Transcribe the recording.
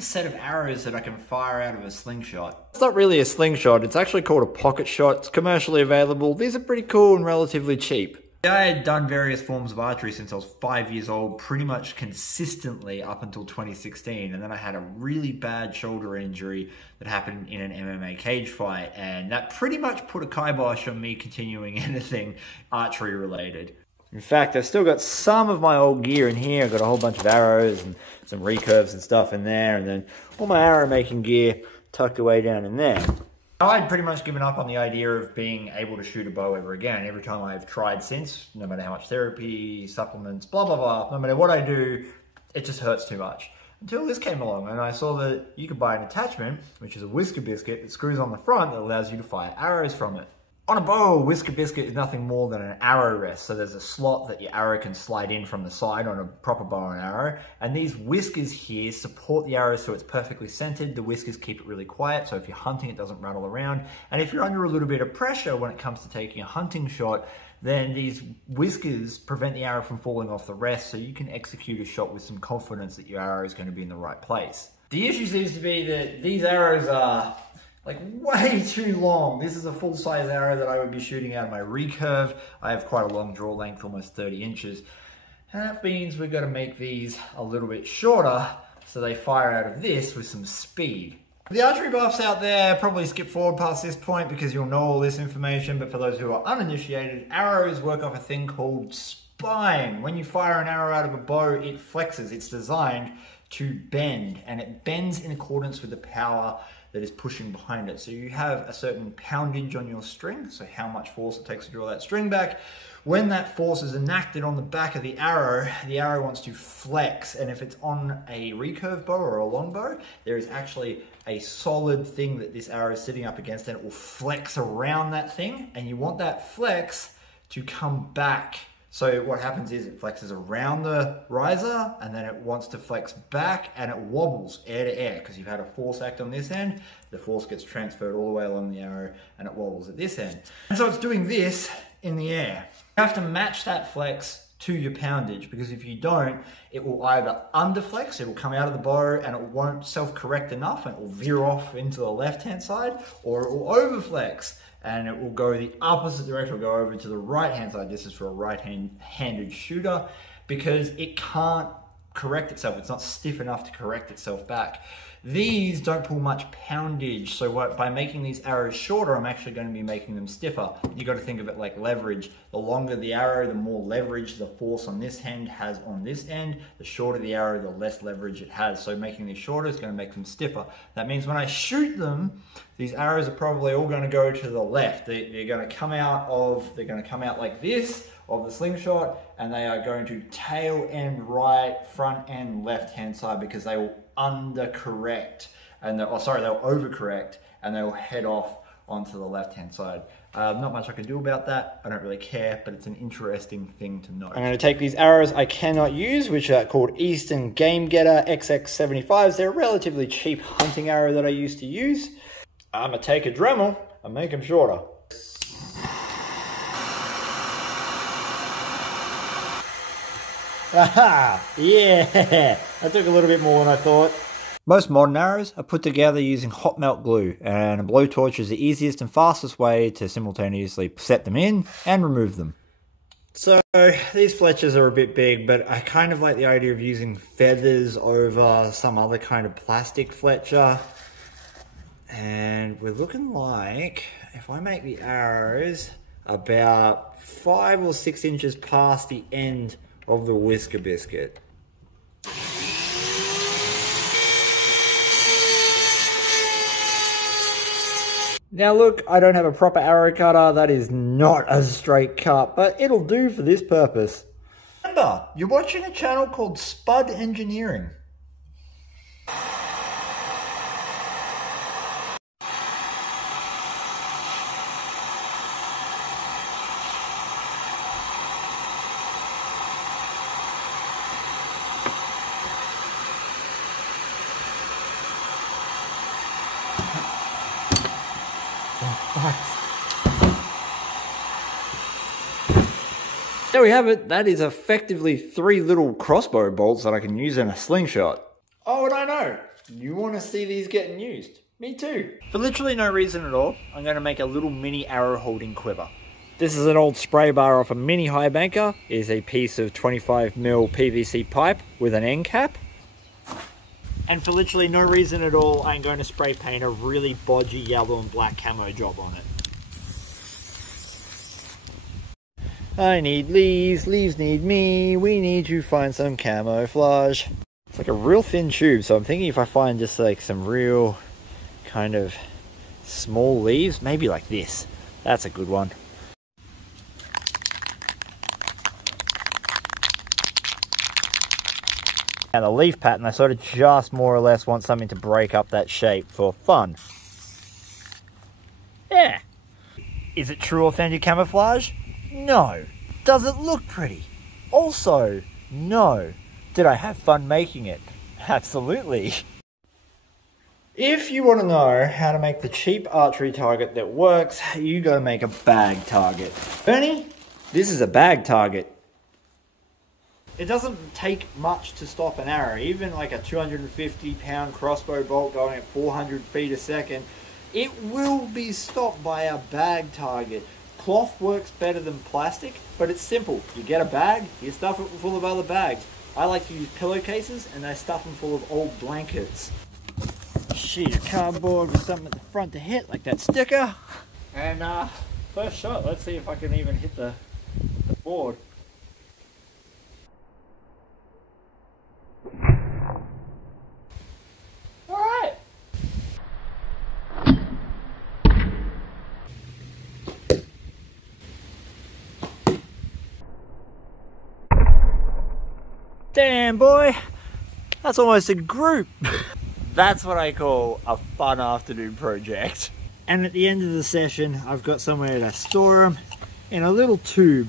a set of arrows that I can fire out of a slingshot. It's not really a slingshot, it's actually called a pocket shot. It's commercially available. These are pretty cool and relatively cheap. I had done various forms of archery since I was 5 years old, pretty much consistently up until 2016. And then I had a really bad shoulder injury that happened in an MMA cage fight. And that pretty much put a kibosh on me continuing anything archery related. In fact, I've still got some of my old gear in here. I've got a whole bunch of arrows and some recurves and stuff in there. And then all my arrow making gear tucked away down in there. I'd pretty much given up on the idea of being able to shoot a bow ever again. Every time I've tried since, no matter how much therapy, supplements, blah, blah, blah, no matter what I do, it just hurts too much. Until this came along and I saw that you could buy an attachment, which is a whisker biscuit that screws on the front that allows you to fire arrows from it. On a bow, a whisker biscuit is nothing more than an arrow rest. So there's a slot that your arrow can slide in from the side on a proper bow and arrow. And these whiskers here support the arrow so it's perfectly centered. The whiskers keep it really quiet, so if you're hunting, it doesn't rattle around. And if you're under a little bit of pressure when it comes to taking a hunting shot, then these whiskers prevent the arrow from falling off the rest, so you can execute a shot with some confidence that your arrow is going to be in the right place. The issue seems to be that these arrows are like way too long. This is a full-size arrow that I would be shooting out of my recurve. I have quite a long draw length, almost 30 inches. And that means we've got to make these a little bit shorter so they fire out of this with some speed. The archery buffs out there probably skip forward past this point because you'll know all this information, but for those who are uninitiated, arrows work off a thing called spine. When you fire an arrow out of a bow, it flexes. It's designed to bend, and it bends in accordance with the power that is pushing behind it. So you have a certain poundage on your string, so how much force it takes to draw that string back. When that force is enacted on the back of the arrow wants to flex, and if it's on a recurve bow or a long bow, there is actually a solid thing that this arrow is sitting up against, and it will flex around that thing, and you want that flex to come back. So what happens is it flexes around the riser and then it wants to flex back and it wobbles air to air because you've had a force act on this end, the force gets transferred all the way along the arrow and it wobbles at this end. And so it's doing this in the air. You have to match that flex to your poundage, because if you don't, it will either underflex, it will come out of the bow and it won't self-correct enough and it will veer off into the left-hand side, or it will overflex and it will go the opposite direction, it will go over to the right-hand side. This is for a right-handed shooter, because it can't correct itself. It's not stiff enough to correct itself back. These don't pull much poundage, so by making these arrows shorter, I'm actually going to be making them stiffer. You got to think of it like leverage. The longer the arrow, the more leverage the force on this end has on this end. The shorter the arrow, the less leverage it has. So making these shorter is going to make them stiffer. That means when I shoot them, these arrows are probably all going to go to the left. They're going to come out like this of the slingshot, and they are going to tail end right, front end left hand side, because they will undercorrect and they'll overcorrect and they'll head off onto the left hand side. Not much I can do about that. I don't really care, but it's an interesting thing to know. I'm going to take these arrows I cannot use, which are called Eastern Game Getter XX75s. They're a relatively cheap hunting arrow that I used to use. I'm going to take a Dremel and make them shorter. Aha! Yeah! That took a little bit more than I thought. Most modern arrows are put together using hot melt glue, and a blowtorch is the easiest and fastest way to simultaneously set them in and remove them. So these fletchers are a bit big, but I kind of like the idea of using feathers over some other kind of plastic fletcher. And we're looking like, if I make the arrows about 5 or 6 inches past the end of the whisker biscuit. Now look, I don't have a proper arrow cutter. That is not a straight cut, but it'll do for this purpose. Remember, you're watching a channel called Spud Engineering. There we have it. That is effectively 3 little crossbow bolts that I can use in a slingshot. Oh, and I know. You want to see these getting used. Me too. For literally no reason at all, I'm going to make a little mini arrow holding quiver. This is an old spray bar off a mini high banker. It is a piece of 25mm PVC pipe with an end cap. And for literally no reason at all, I'm going to spray paint a really bodgy yellow and black camo job on it. I need leaves, leaves need me, we need to find some camouflage. It's like a real thin tube, so I'm thinking if I find just like some real kind of small leaves, maybe like this. That's a good one. Now the leaf pattern, I sort of just more or less want something to break up that shape for fun. Yeah. Is it true authentic camouflage? No. Does it look pretty? Also, no. Did I have fun making it? Absolutely. If you want to know how to make the cheap archery target that works, you gotta make a bag target. Bernie, this is a bag target. It doesn't take much to stop an arrow. Even like a 250-pound crossbow bolt going at 400 feet a second, it will be stopped by a bag target. Cloth works better than plastic, but it's simple. You get a bag, you stuff it full of other bags. I like to use pillowcases, and I stuff them full of old blankets. A sheet of cardboard with something at the front to hit, like that sticker. And first shot, let's see if I can even hit the board. Alright. Damn, boy, that's almost a group. That's what I call a fun afternoon project. And at the end of the session, I've got somewhere to store them in a little tube